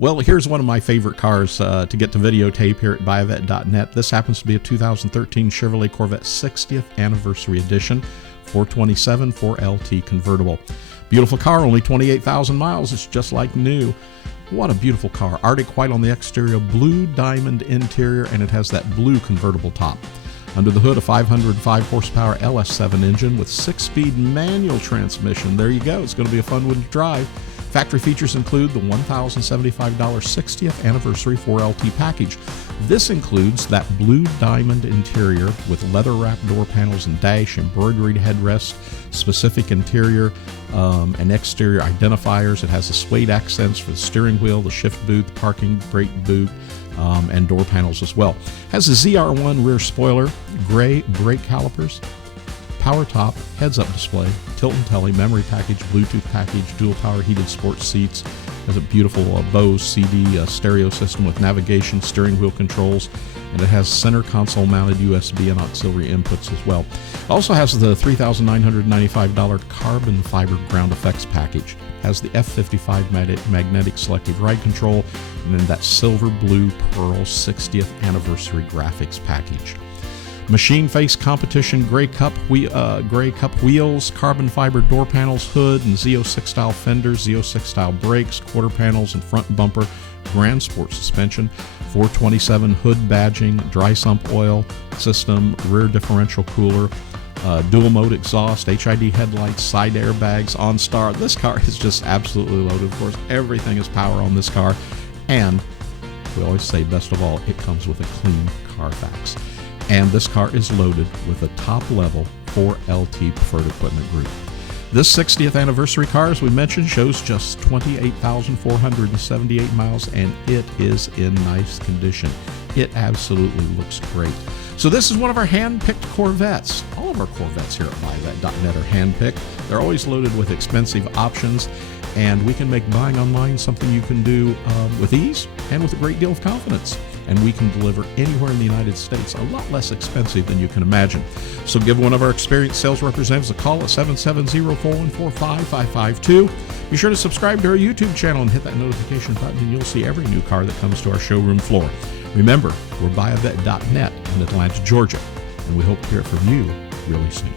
Well, here's one of my favorite cars to get to videotape here at buyavette.net. This happens to be a 2013 Chevrolet Corvette 60th Anniversary Edition 427 4LT Convertible. Beautiful car, only 28,000 miles. It's just like new. What a beautiful car. Arctic white on the exterior, blue diamond interior, and it has that blue convertible top. Under the hood, a 505 horsepower LS7 engine with 6-speed manual transmission. There you go. It's going to be a fun one to drive. Factory features include the $1,075 60th Anniversary 4LT package. This includes that blue diamond interior with leather-wrapped door panels and dash, embroidered headrests, specific interior and exterior identifiers. It has the suede accents for the steering wheel, the shift boot, the parking brake boot, and door panels as well. Has a ZR1 rear spoiler, gray brake calipers, power top, heads-up display, tilt-n-tele, memory package, Bluetooth package, dual power heated sports seats. Has a beautiful Bose CD stereo system with navigation, steering wheel controls, and it has center console mounted USB and auxiliary inputs as well. It also has the $3,995 carbon fiber ground effects package. Has the F55 magnetic selective ride control, and then that silver blue pearl 60th anniversary graphics package. Machine face competition gray cup wheels, carbon fiber door panels, hood, and Z06 style fenders, Z06 style brakes, quarter panels, and front bumper, Grand Sport suspension, 427 hood badging, dry-sump oil system, rear differential cooler, dual mode exhaust, HID headlights, side airbags, OnStar. This car is just absolutely loaded. Of course, everything is power on this car, and we always say, best of all, it comes with a clean Carfax. And this car is loaded with a top-level 4LT preferred equipment group. This 60th anniversary car, as we mentioned, shows just 28,478 miles, and it is in nice condition. It absolutely looks great. So this is one of our hand-picked Corvettes. All of our Corvettes here at buyavette.net are hand-picked. They're always loaded with expensive options, and we can make buying online something you can do with ease and with a great deal of confidence. And we can deliver anywhere in the United States, a lot less expensive than you can imagine. So give one of our experienced sales representatives a call at 770-414-5552. Be sure to subscribe to our YouTube channel and hit that notification button, and you'll see every new car that comes to our showroom floor. Remember, we're buyavette.net in Atlanta, Georgia, and we hope to hear from you really soon.